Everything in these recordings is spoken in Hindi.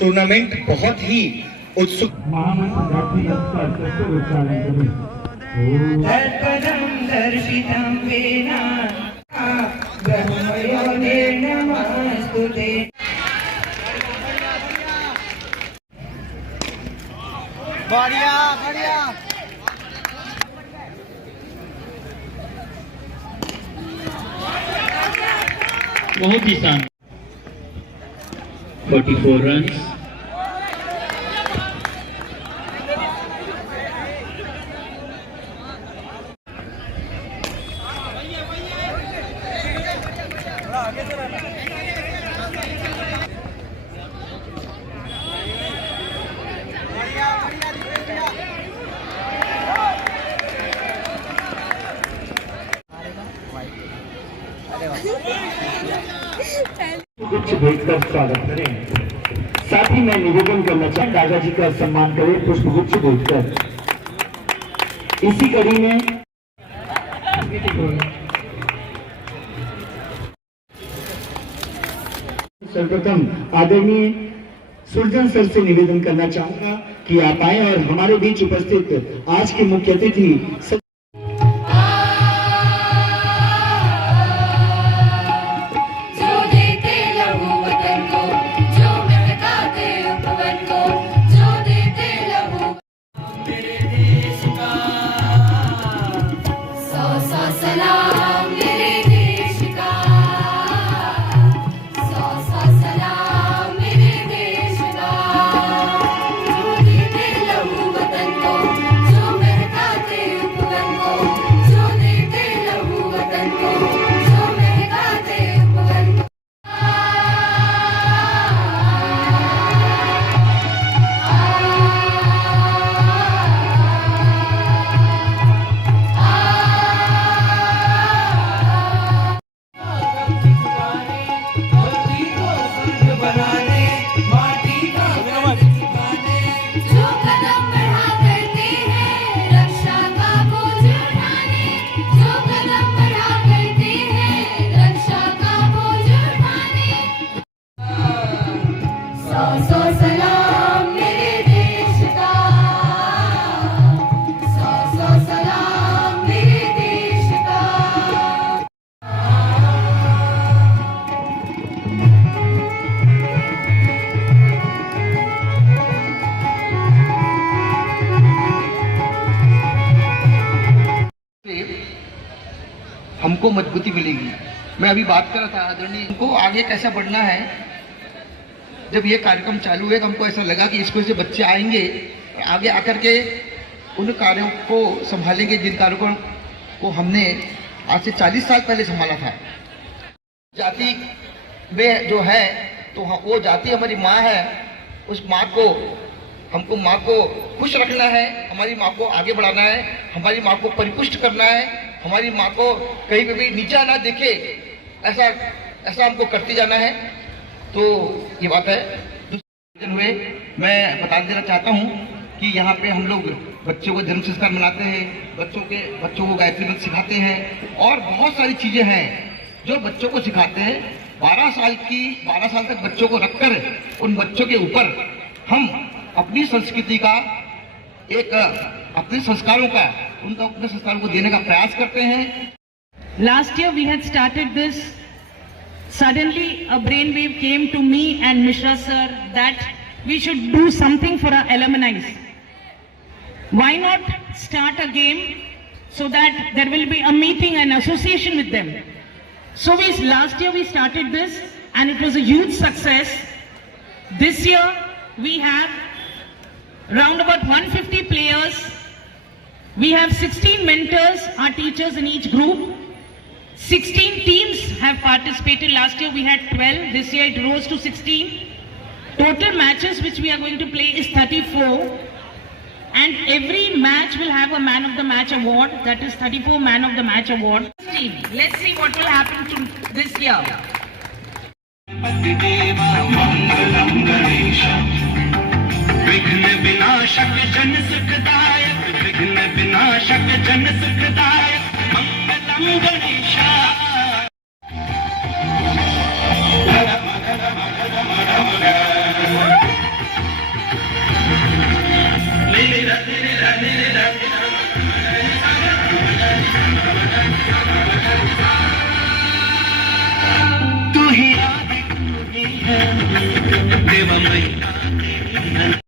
टूर्नामेंट बहुत ही उत्सुक बढ़िया बढ़िया बहुत ही शान 44 रन्स कुछ भेजकर स्वागत करें। साथ ही मैं निवेदन करना चाहूँ दादाजी का सम्मान करें पुष्पगुच्छ भेजकर। इसी कड़ी में सर्वप्रथम आदरणीय सुरजन सर से निवेदन करना चाहूंगा कि आप आए और हमारे बीच उपस्थित आज के मुख्य अतिथि हमको मजबूती मिलेगी। मैं अभी बात कर रहा था आदरणीय हमको आगे कैसा बढ़ना है। जब ये कार्यक्रम चालू हुए तो हमको ऐसा लगा कि स्कूल से बच्चे आएंगे और आगे आकर के उन कार्यों को संभालेंगे जिन कार्यों को हमने आज से 40 साल पहले संभाला था। जाति में जो है तो वो जाति हमारी माँ है। उस माँ को हमको माँ को खुश रखना है, हमारी माँ को आगे बढ़ाना है, हमारी माँ को परिपुष्ट करना है, हमारी माँ को कहीं पे भी नीचा ना दिखे, ऐसा हमको करते जाना है। तो ये बात है। दूसरे हुए मैं बता देना चाहता हूँ कि यहाँ पे हम लोग बच्चों को जन्म संस्कार मनाते हैं, बच्चों को गायत्री मंत्र सिखाते हैं और बहुत सारी चीजें हैं जो बच्चों को सिखाते हैं। 12 साल तक बच्चों को रखकर उन बच्चों के ऊपर हम अपनी संस्कृति का अपने संस्कारों को देने का प्रयास करते हैं। Last year we had started this. Suddenly a brainwave came to me and Mishra sir that we should do something for our alumni. Why not start a game so that there will be a meeting and association with them. So last year we started this and it was a huge success. This year we have round about 150 players. We have 16 mentors, our teachers in each group. 16 teams have participated. Last year we had 12. This year it rose to 16. Total matches which we are going to play is 34. And every match will have a man of the match award. That is 34 man of the match award. Let's see what will happen to this year. विघ्न विनाशक जन सुखदायक, विघ्न विनाशक जन सुखदायक, मंगलम गणेशाय। मैया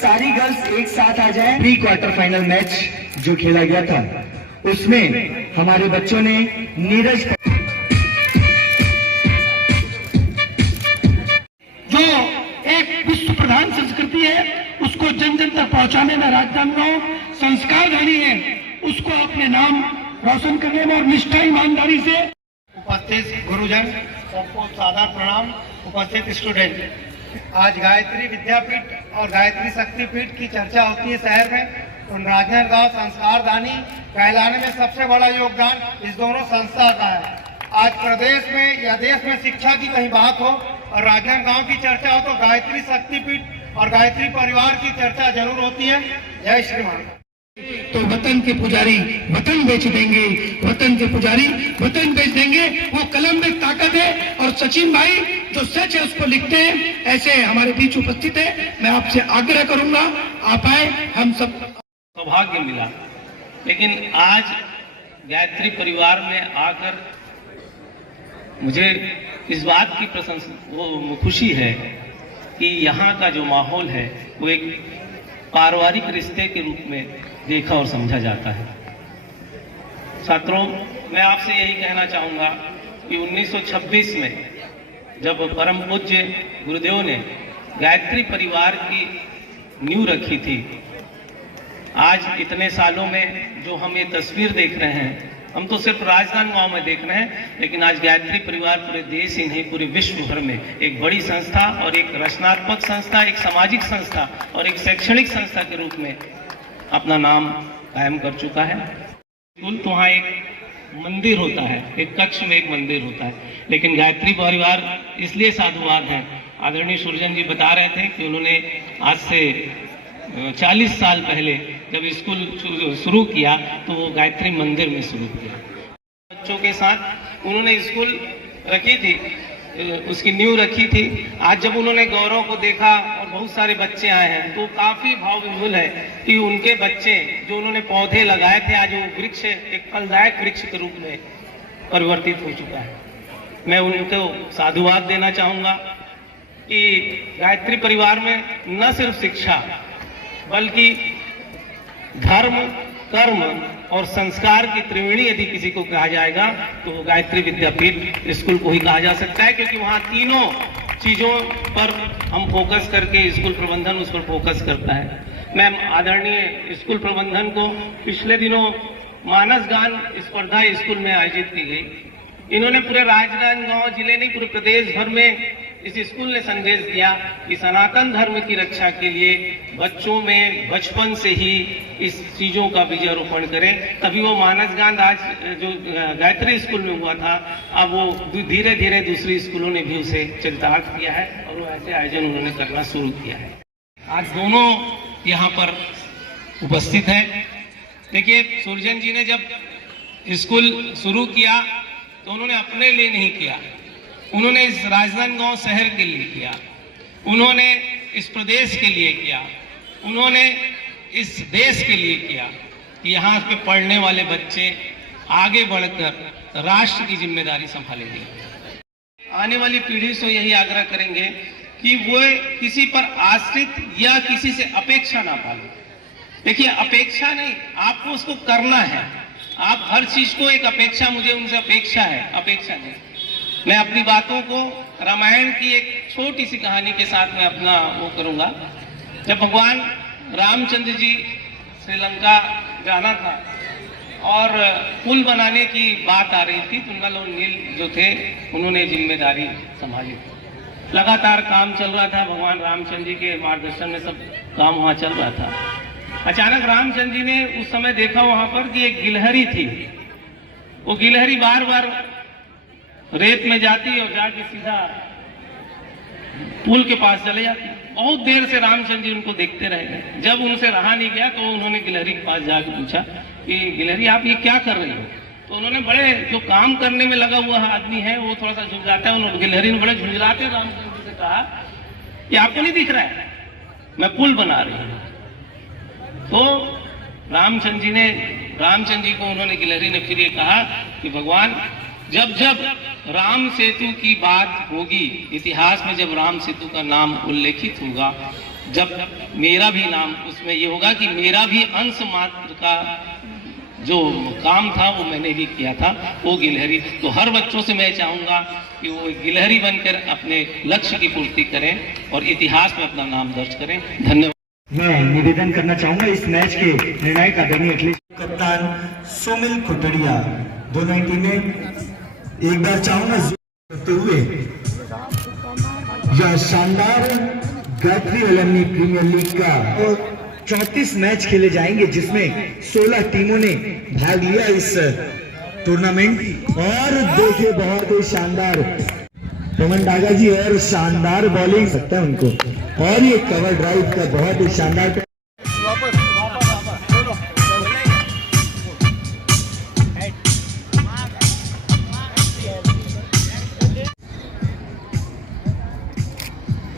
सारी गर्ल्स एक साथ आ जाएं। प्री क्वार्टर फाइनल मैच जो खेला गया था उसमें हमारे बच्चों ने नीरज जो एक विश्व प्रधान संस्कृति है उसको जन जन तक पहुंचाने में राजनांदगांव संस्कारधानी है, उसको अपने नाम रोशन करने में और निष्ठा ईमानदारी से। उपस्थित गुरुजन सबको सादर प्रणाम। उपस्थित स्टूडेंट, आज गायत्री विद्यापीठ और गायत्री शक्तिपीठ की चर्चा होती है शहर में, तो राजनांदगांव संस्कारदानी कहलाने में सबसे बड़ा योगदान इस दोनों संस्था का है। आज प्रदेश में या देश में शिक्षा की कहीं बात हो और राजनांदगांव की चर्चा हो तो गायत्री शक्तिपीठ और गायत्री परिवार की चर्चा जरूर होती है। जय श्री मान। तो वतन के पुजारी वतन बेच देंगे, वतन के पुजारी वतन बेच देंगे, वो कलम में ताकत है। और सचिन भाई जो सच है उसको लिखते हैं, ऐसे हमारे बीच उपस्थित है। मैं आपसे आग्रह करूंगा आप आए, हम सब सौभाग्य मिला। लेकिन आज गायत्री परिवार में आकर मुझे इस बात की वो खुशी है कि यहाँ का जो माहौल है वो एक पारिवारिक रिश्ते के रूप में देखा और समझा जाता है। छात्रों, मैं आपसे यही कहना चाहूँगा कि 1926 में जब परम पूज्य गुरुदेव ने गायत्री परिवार की नींव रखी थी, आज इतने सालों में जो हम ये तस्वीर देख रहे हैं, हम तो सिर्फ राजनांदगांव में देख रहे हैं, लेकिन आज गायत्री परिवार पूरे देश ही नहीं पूरे विश्व भर में एक बड़ी संस्था और एक रचनात्मक संस्था, एक सामाजिक संस्था और एक शैक्षणिक संस्था के रूप में अपना नाम कायम कर चुका है। तो वहाँ एक मंदिर होता है, एक कक्ष में एक मंदिर होता है, लेकिन गायत्री परिवार इसलिए साधुवाद है। आदरणीय सुरजन जी बता रहे थे कि उन्होंने आज से 40 साल पहले जब स्कूल शुरू किया तो वो गायत्री मंदिर में शुरू किया। बच्चों के साथ उन्होंने स्कूल रखी थी, उसकी नींव रखी थी। आज जब उन्होंने गौरव को देखा और बहुत सारे बच्चे आए हैं तो काफी भाव विह्वल है कि उनके बच्चे जो उन्होंने पौधे लगाए थे आज वो वृक्ष एक फलदायक वृक्ष के रूप में परिवर्तित हो चुका है। मैं उनको साधुवाद देना चाहूंगा कि गायत्री परिवार में न सिर्फ शिक्षा बल्कि धर्म, कर्म और संस्कार की त्रिवेणी यदि किसी को कहा जाएगा तो वो गायत्री विद्यापीठ स्कूल को ही कहा जा सकता है, क्योंकि वहाँ तीनों चीजों पर हम फोकस करके स्कूल प्रबंधन उस पर फोकस करता है। मैं आदरणीय स्कूल प्रबंधन को पिछले दिनों मानस गान स्पर्धा स्कूल में आयोजित की गई। इन्होंने पूरे राजनांदगांव जिले नहीं पूरे प्रदेश भर में इस स्कूल ने संदेश दिया कि सनातन धर्म की रक्षा के लिए बच्चों में बचपन से ही इस चीजों का बीजारोपण करें। तभी वो मानस गान आज जो गायत्री स्कूल में हुआ था, अब वो धीरे धीरे दूसरी स्कूलों ने भी उसे चरितार्थ किया है और वो ऐसे आयोजन उन्होंने करना शुरू किया है। आज दोनों यहाँ पर उपस्थित हैं। देखिए, सुरजन जी ने जब स्कूल शुरू किया तो उन्होंने अपने लिए नहीं किया, उन्होंने इस राजनांदगांव शहर के लिए किया, उन्होंने इस प्रदेश के लिए किया, उन्होंने इस देश के लिए किया कि यहाँ पे पढ़ने वाले बच्चे आगे बढ़कर राष्ट्र की जिम्मेदारी संभालेंगे। आने वाली पीढ़ी से यही आग्रह करेंगे कि वो किसी पर आश्रित या किसी से अपेक्षा ना पाले। देखिए, अपेक्षा नहीं, आपको उसको करना है। आप हर चीज को एक अपेक्षा, मुझे उनसे अपेक्षा है, अपेक्षा नहीं। मैं अपनी बातों को रामायण की एक छोटी सी कहानी के साथ में अपना वो करूंगा। जब भगवान रामचंद्र जी श्रीलंका जाना था और पुल बनाने की बात आ रही थी, तुंगल और नील जो थे उन्होंने जिम्मेदारी संभाली। लगातार काम चल रहा था, भगवान रामचंद्र जी के मार्गदर्शन में सब काम वहां चल रहा था। अचानक रामचंद्र जी ने उस समय देखा वहां पर कि एक गिलहरी थी। वो गिलहरी बार बार रेत में जाती और जाके सीधा पुल के पास चले जाती। बहुत देर से रामचंद्र जी उनको देखते रह गए। जब उनसे रहा नहीं गया तो उन्होंने गिलहरी के पास जाकर पूछा कि गिलहरी, आप ये क्या कर रही हो? तो उन्होंने, बड़े जो काम करने में लगा हुआ आदमी है वो थोड़ा सा झुक जाता है, उन्होंने गिलहरी ने बड़े झुंझलाते रामचंद्र जी से कहा कि आपको नहीं दिख रहा है, मैं पुल बना रही हूँ। तो रामचंद्र जी को उन्होंने, गिलहरी ने फिर ये कहा कि भगवान, जब जब राम सेतु की बात होगी, इतिहास में जब राम सेतु का नाम उल्लेखित होगा, जब मेरा भी नाम उसमें ये होगा कि मेरा भी अंश मात्र का जो काम था वो मैंने भी किया था, वो गिलहरी। तो हर बच्चों से मैं चाहूंगा कि वो गिलहरी बनकर अपने लक्ष्य की पूर्ति करें और इतिहास में अपना नाम दर्ज करें। धन्यवाद। मैं निवेदन करना चाहूंगा इस मैच के निर्णायक आदरणीय एथलीट कप्तान सुमिल खुटड़िया, दोनों ही टीमें एक बार चाहूंगा करते हुए यह शानदार गायत्री अलमनी प्रीमियर लीग का 34 मैच खेले जाएंगे, जिसमें 16 टीमों ने भाग लिया इस टूर्नामेंट। और देखिए, बहुत ही शानदार पवन डागा जी और शानदार बॉलिंग सकता है उनको, और ये कवर ड्राइव का बहुत ही शानदार